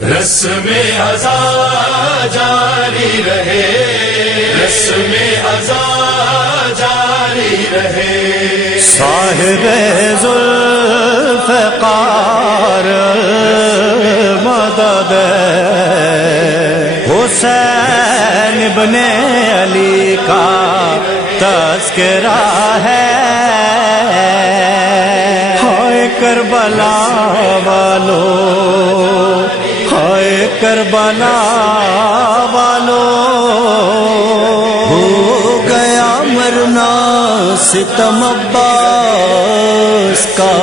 رسم ازا جاری رہے، رسم ازا جاری رہے، صاحب ذوالفقار مدد حسین ابن علی کا تذکرہ ہے، ہائے کربلا والو، ہائے کربلا والو، ہو گیا مرنا ستم عباس کا،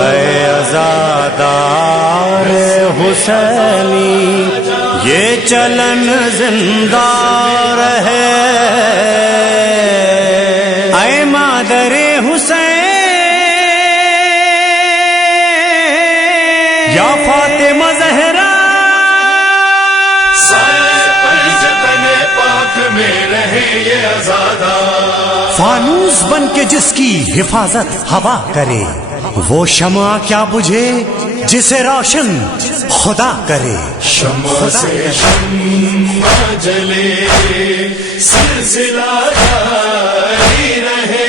اے عزادار حسینی یہ چلن زندہ رہے، اے مادر حسین یا فاطمہ زہرا، سائے پنجتن پاک میں رہے یہ عزادار، فانوس بن کے جس کی حفاظت ہوا کرے، وہ شمع کیا بجھے جسے روشن خدا کرے، شمع سے شمع جلے سلسلہ جاری رہے،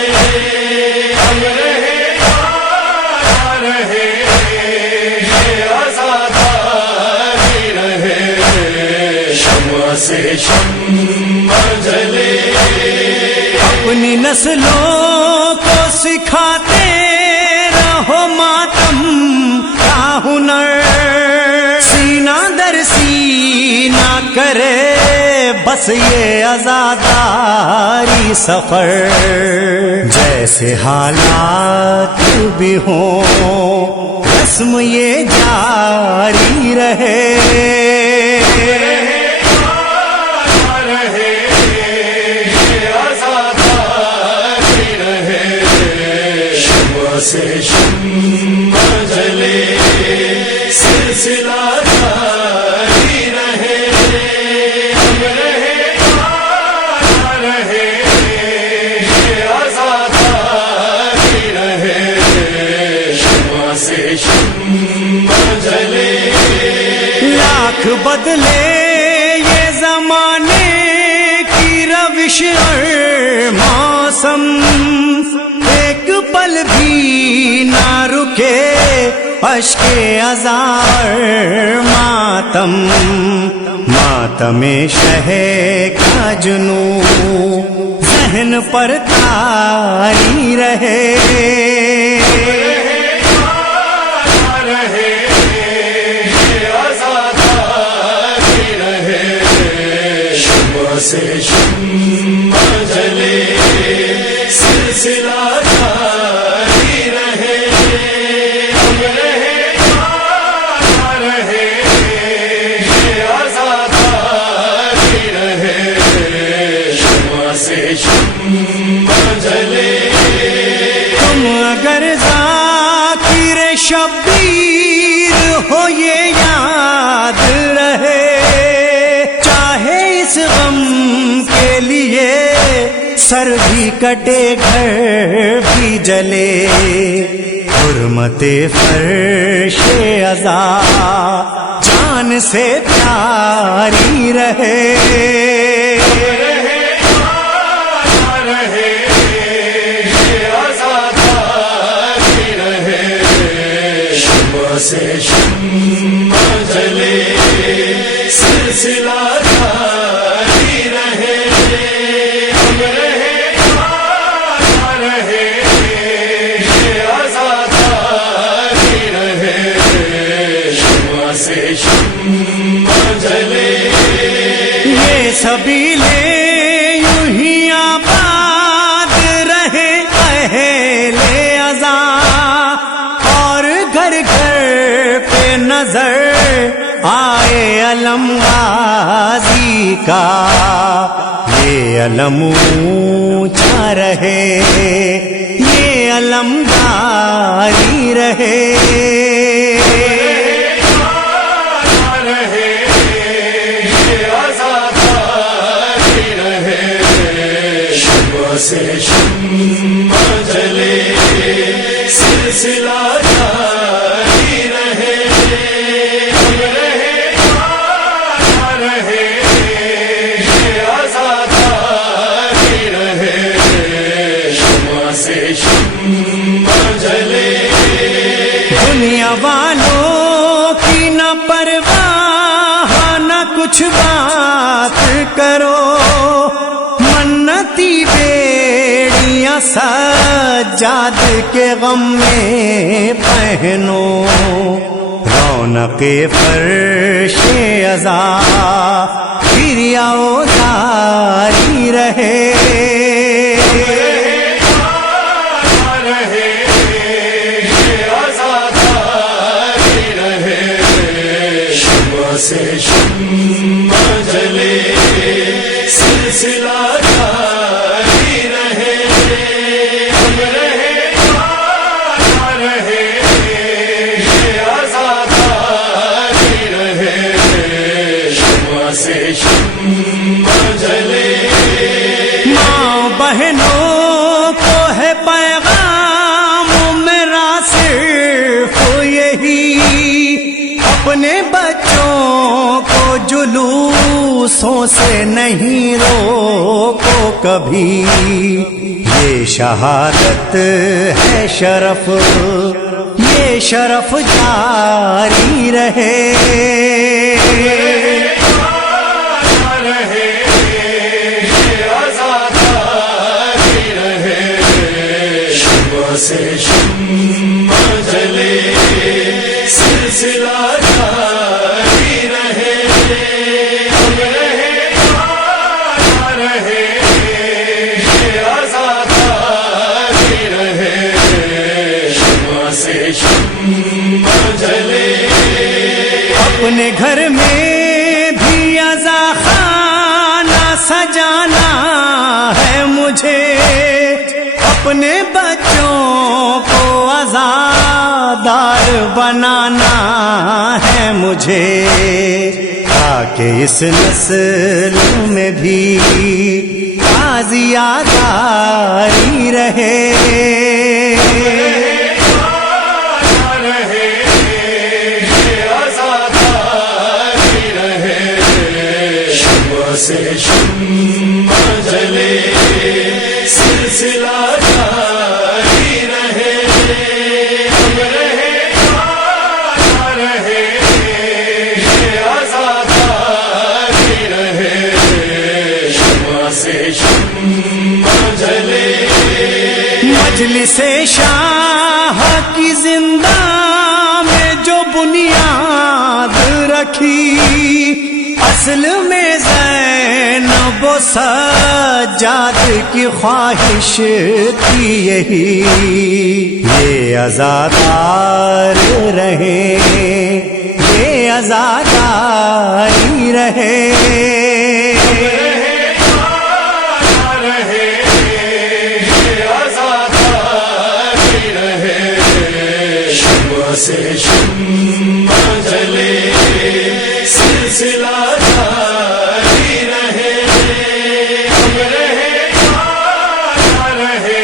ہم رہے رہے یہ عزاداری رہے، شمع سے شمع جلے، اپنی نسلوں کو سکھاتے رہو ماتم کا ہنر، سینہ در سینہ کرے بس یہ عزاداری سفر، جیسے حالات بھی ہوں رسم یہ جاری رہے، سے شمع جلے سلسلہ جاری رہے، ہم رہے رہے یہ عزاداری رہے، شمع سے شمع جلے، لاکھ بدلے یہ زمانے کی روش اور موسم، ایک پل بھی نہ رکے اشک ازار ماتم، ماتم شہ کا جنوں ذہن پر تاری رہے، سے شمع جلے سلسلہ جاری رہے، ہم رہے رہے یہ عزاداری رہے، شمع سے شمع جلے، تم اگر ذاکر شبیر ہو یہ یاد رہے، غم کے لیے سر بھی کٹے گھر بھی جلے، حرمت فرش عزا جان سے پیاری رہے، شمع سے شمع جلے سلسلہ جاری رہے، ہم رہے رہے یہ عزاداری رہے، شمع سے شمع جلے، یہ سبیلے یوں ہی آباد رہے اہل عزا، اور گھر گھر پہ نظر آئے علم غازی کا، یہ علم اونچا رہے، یہ علم جاری رہے، شمع سے شمع جلے سلسلہ جاری رہے، دنیا والوں کی نہ پرواہ نہ کچھ بات کرو، منتی بیڑیاں سجاد کے غم میں پہنو، رونق فرش عزا گریا جاری رہے، سے شمع جلے سلسلہ جاری رہے، ہم رہے یہ آزادی رہے، شمع سے شمع جلے۔ ماں بہنوں کو ہے پیغام میرا صرف یہی، اپنے بچوں کو جلوسوں سے نہیں روکو کبھی، یہ شہادت ہے شرف، یہ شرف جاری رہے، سے شمع جلے سلسلہ جاری رہے، ہم رہے یہ آزادی رہے، شمع سے شمع جلے۔ اپنے گھر میں بھی عزا خانہ سجانا ہے مجھے، اپنے بچوں کو عزادار بنانا ہے مجھے، تاکہ اس نسل میں بھی تازیاداری رہے، شمع سے شمع جلے سلسلہ جاری رہے، ہم رہے یہ آزادی رہے، شمع سے شمع جلے۔ مجلس شاہ کی زندہ میں جو بنیاد رکھی، اصل میں زینب و سجاد کی خواہش تھی یہی، یہ عزادار رہے، یہ عزاداری رہے، شمع سے شمع جلے سلسلہ جاری رہے، ہم رہے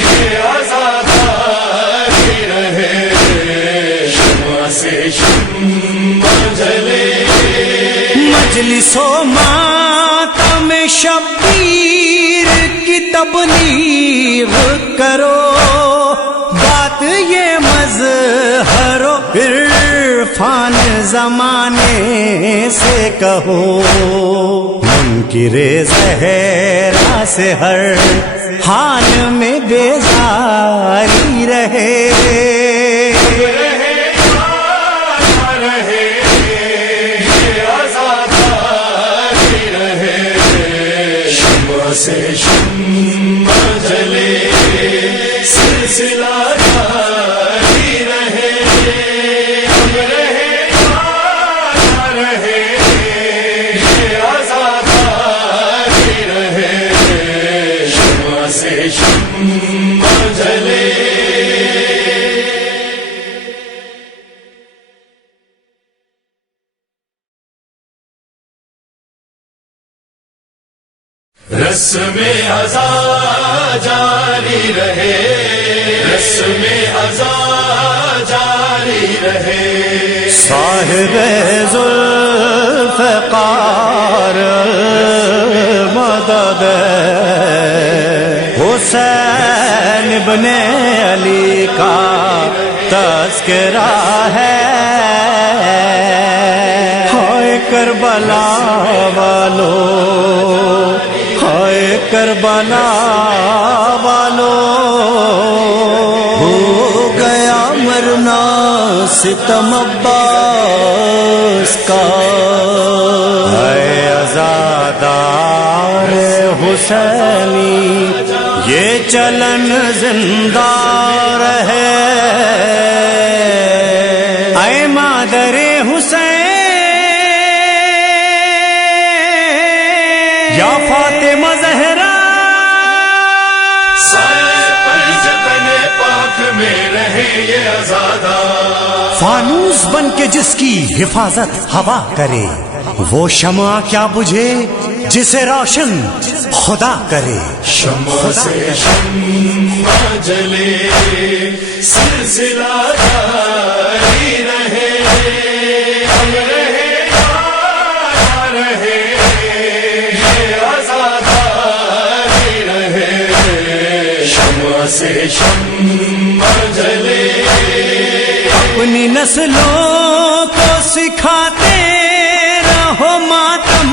یہ آزادی رہے، شمع سے شمع جلے۔ مجلس و ماتم شبیر کی تبلیغ کرو، بات یہ مظہر و عرفان زمانے سے کہو، منکر زہرا سے ہر حال میں بیزاری رہے، شمع سے شمع جلے سلسلہ جاری رہے، ہم رہے یہ آزادی رہے، شمع سے شمع جلے۔ رسم عزا جاری رہے، رسم عزا جاری رہے، صاحب ذوالفقار مدد حسین ابن علی کا تذکرہ ہے، ہائے کربلا والو، ہائے کربلا والو، ہو گیا مرنا ستم عباس کا، اے عزادار حسینی یہ چلن زندہ رہے، اے مادر حسین یا فاطمہ زہرا، سائے پر جتن پاک میں رہے یہ آزادہ، فانوس بن کے جس کی حفاظت ہوا کرے، وہ شمع کیا بجھے جسے روشن خدا کرے، شمع سے شمع جلے سلسلہ جاری رہے، ہم رہے یا رہے یہ آزاداری رہے، شمع سے شمع جلے، اپنی نسلوں کو سکھاتے رہو ماتم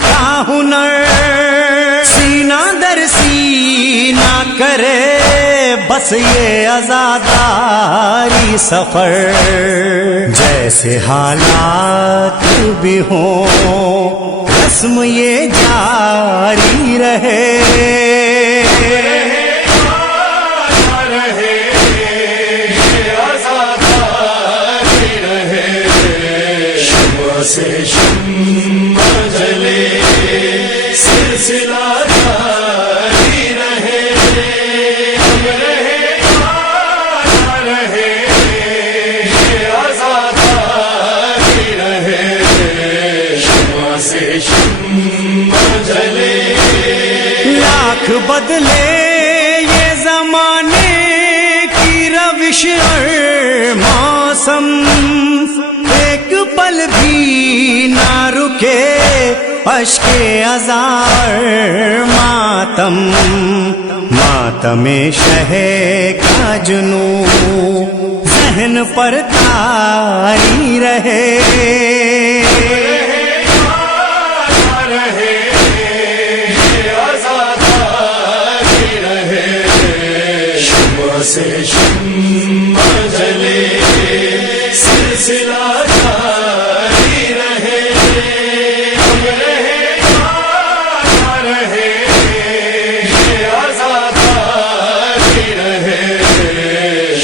کا ہنر، سینہ در سینہ کرے بس یہ عزاداری سفر، جیسے حالات بھی ہوں رسم یہ جاری رہے، سے شمع جلے سلسلہ جاری رہے، ہم رہے یا رہے یہ آزاداری رہے، شمع سے شمع جلے، لاکھ بدلے یہ زمانے کی روش اور موسم، ایک پل بھی نہ رکے اشک ازار ماتم، ماتم شہ کا جنوں ذہن پر تاری رہے، سے شمع جلے سلسلہ جاری رہے، ہم رہے یا رہے یہ آزاداری رہے،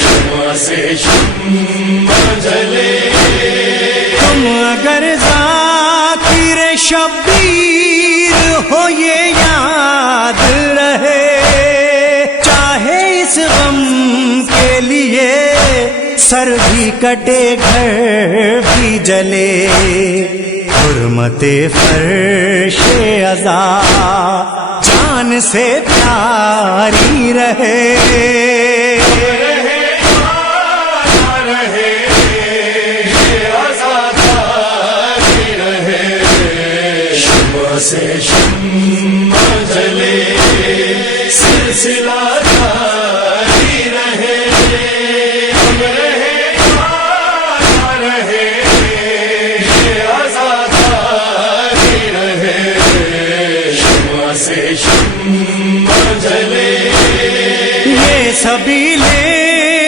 شمع سے شمع جلے، تم اگر ذاکر شبیر ہو یہ یاد رہے، اس غم کے لیے سر بھی کٹے گھر بھی جلے، حرمت فرش عزا جان سے پیاری رہے، شمع سے شمع جلے سلسلہ جاری رہے، ہم رہے یا رہے یہ آزاداری رہے، شمع سے شمع جلے، یہ سبیلے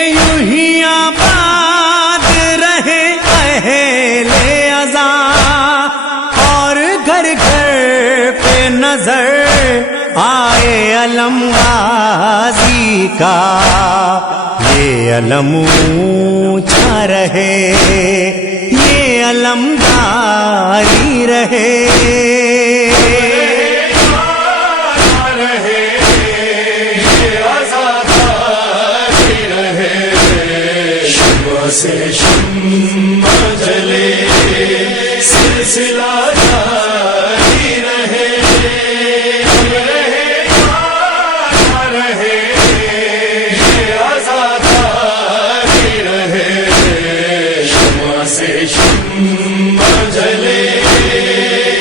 یوں ہی آباد رہے اہل عزا، اور گھر گھر پہ نظر آئے علم غازی کا، یہ علم اونچا رہے، یہ علمداری رہے، شمع سے شمع جلے سلسلہ جاری رہے، ہم رہے یا رہے یہ آزاداری رہے، شمع سے شمع جلے،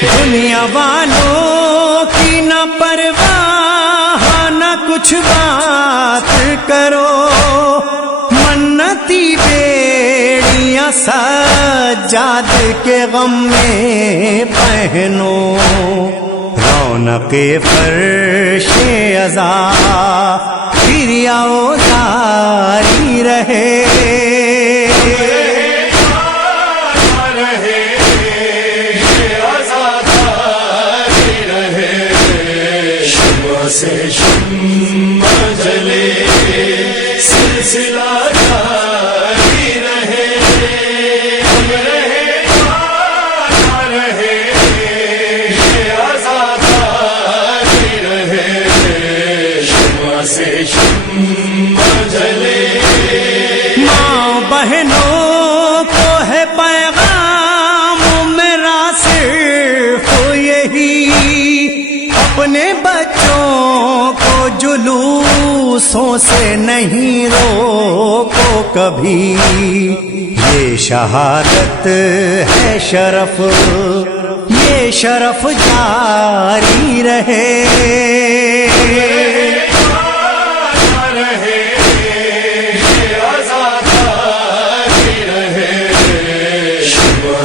دنیا والوں کی نہ پرواہ نہ کچھ بات کرو، منتی سجاد کے غم میں پہنو رونق فرش عزا پھر یادگاری رہے سے شمع جلے سلسلہ جاری رہے رہے آزادی رہے شمع سے شمع جلے ماں بہنوں کو ہے پیغام میرا صرف یہی اپنے بچوں کو جلوسوں سے نہیں روکو کبھی یہ شہادت ہے شرف یہ شرف جاری رہے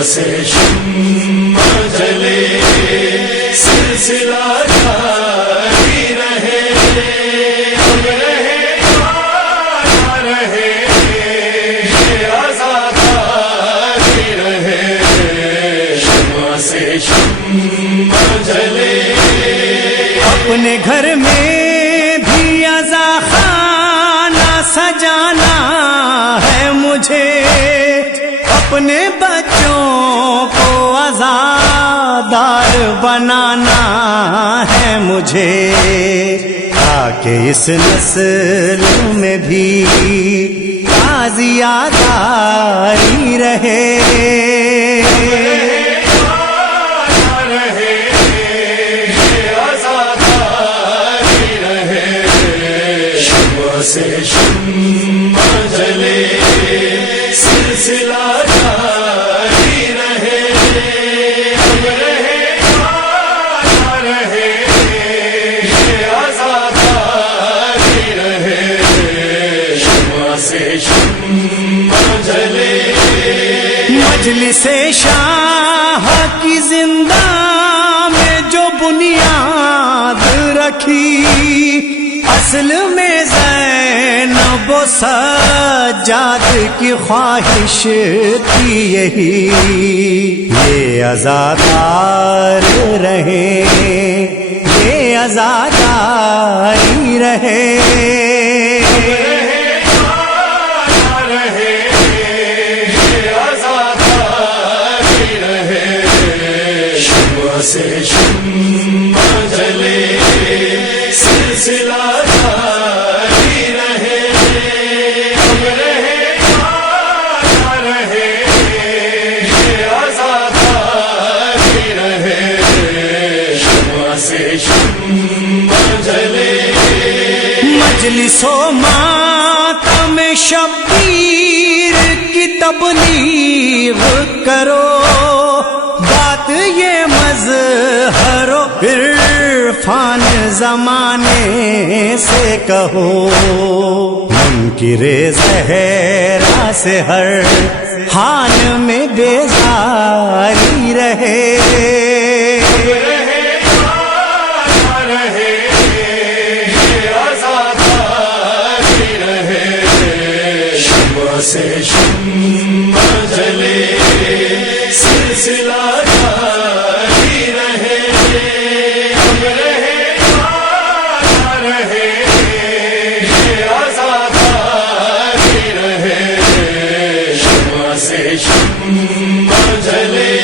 سے شمع جلے سلسلہ جاری رہے آزادی رہے شمع سے شمع جلے اپنے گھر میں بھی عزا خانہ سجانا ہے مجھے اپنے بچوں کو آزادار بنانا ہے مجھے تاکہ اس نسل میں بھی تازیاداری رہے سے شمع جلے سلسلہ جاری رہے آزادی رہے شمع سے شمع جلے مجلس شاہ کی زندہ میں جو بنیاد رکھی اصل میں زینب و سجاد کی خواہش تھی یہی یہ عزادار رہے یہ عزاداری رہے سے شمع جلے سلسلہ جاری رہے آزادی رہے شمع سے شمع جلے مجلس و ماتم شبیر کی تبلیغ کرو بات یہ مظہر و عرفان زمانے سے کہو منکر زہرا سے ہر حال میں بیزاری رہے سے شمع جلے سلسلہ جاری رہے آزادی رہے شمع سے شمع جلے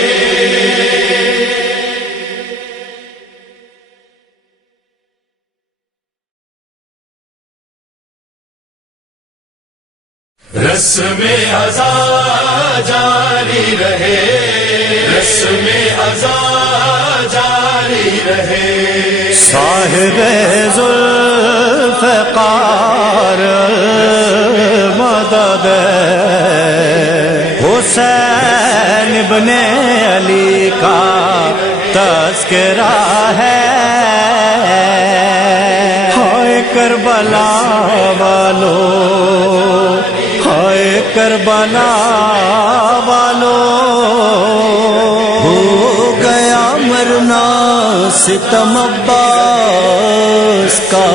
رسم عزا جاری رہے رسم عزا جاری رہے صاحب ذوالفقار مدد حسین ابن علی کا تذکرہ ہے ہائے کربلا والو ہائے کربلا والوں، ہو گیا مرنا ستم عباس کا،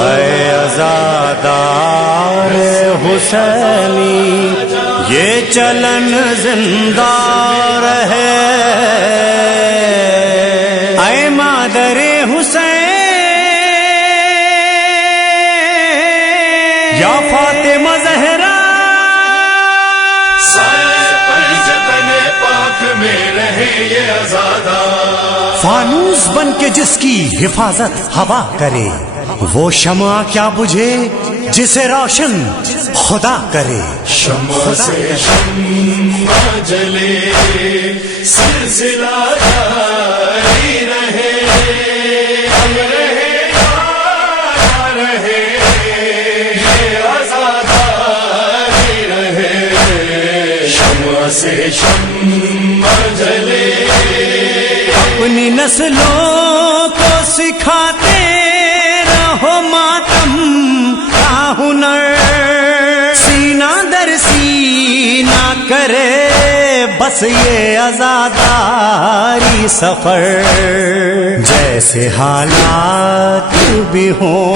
اے عزادار حسینی یہ چلن زندہ رہے، اے مادر حسین یا فاطمہ زہرا، سائے پر جتن پاک میں رہے یہ آزادار، فانوس بن کے جس کی حفاظت ہوا کرے، وہ شمع کیا بجھے جسے روشن خدا کرے، شمع سے شمع جلے سلسلہ جاری رہے، ہم رہے یا رہے یہ آزاداری رہے، شمع سے شمع جلے، اپنی نسلوں کو سکھاتے رہو ماتم کا ہنر، سینہ در سینہ کرے بس یہ عزاداری سفر، جیسے حالات بھی ہوں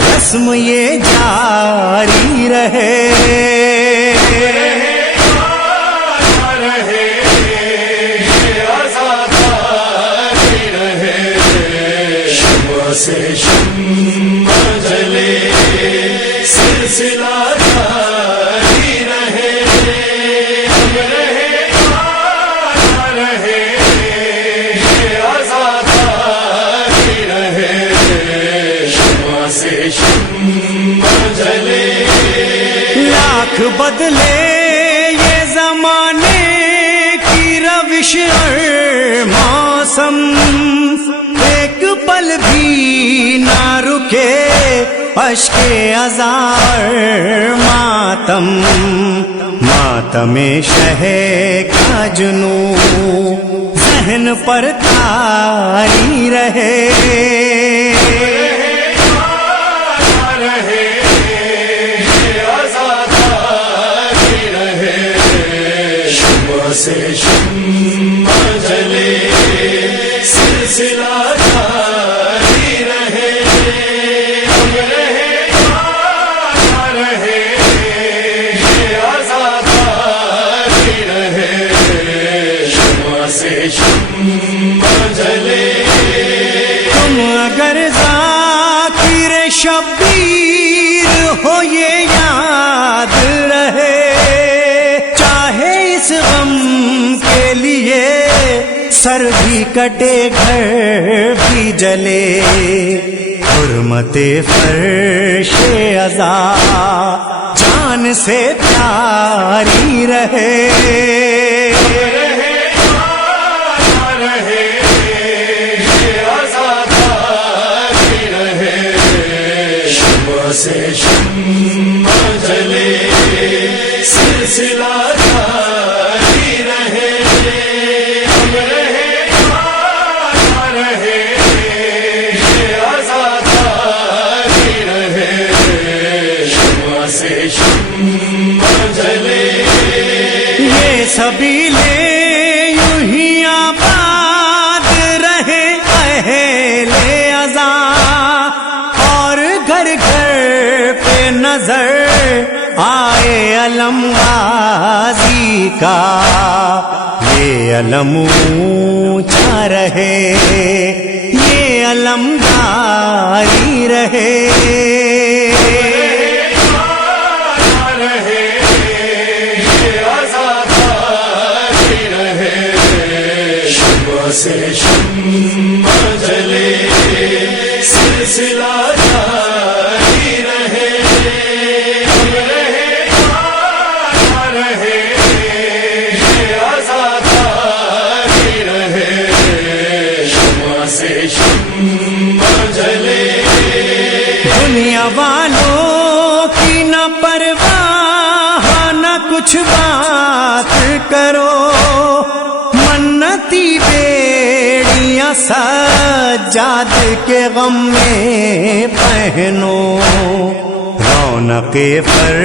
رسم یہ جاری رہے، سے شمع جلے سلسلہ جاری رہے، ہم رہے یا رہے یہ آزاداری رہے، شمع سے شمع جلے، لاکھ بدلے یہ زمانے کی روش اور موسم، ایک پل بھی نہ رکے اشک عزار ماتم، ماتم شہ کا جنوں ذہن پر تاری رہے، سے شمع جلے سلسلہ جاری رہے، ہم رہے یا رہے یہ آزاداری رہے، شمع سے شمع جلے، تم اگر ذاکر شبیر ہو یہ یاد رہے، چاہے اس غم کے لیے سر بھی کٹے گھر بھی جلے، حرمت فرش عزا جان سے پیاری رہے، سے شمع جلے سلسلہ جاری رہے، ہم رہے یا رہے یہ آزاداری رہے، شمع سے شمع جلے، یہ سبیلے یوں ہی آباد رہے اہل عزا، اور گھر گھر پہ نظر آئے علم غازی کا، یہ علم اونچا رہے یہ علمداری رہے، سے شمع جلے سلسلہ جاری رہے، ہم رہے یا رہے یہ آزاداری رہے، شمع سے شمع جلے، دنیا والوں کی نہ پرواہ نہ کچھ بات کرو، منتی بیڑیاں سجاد کے غم میں پہنو، رونق پر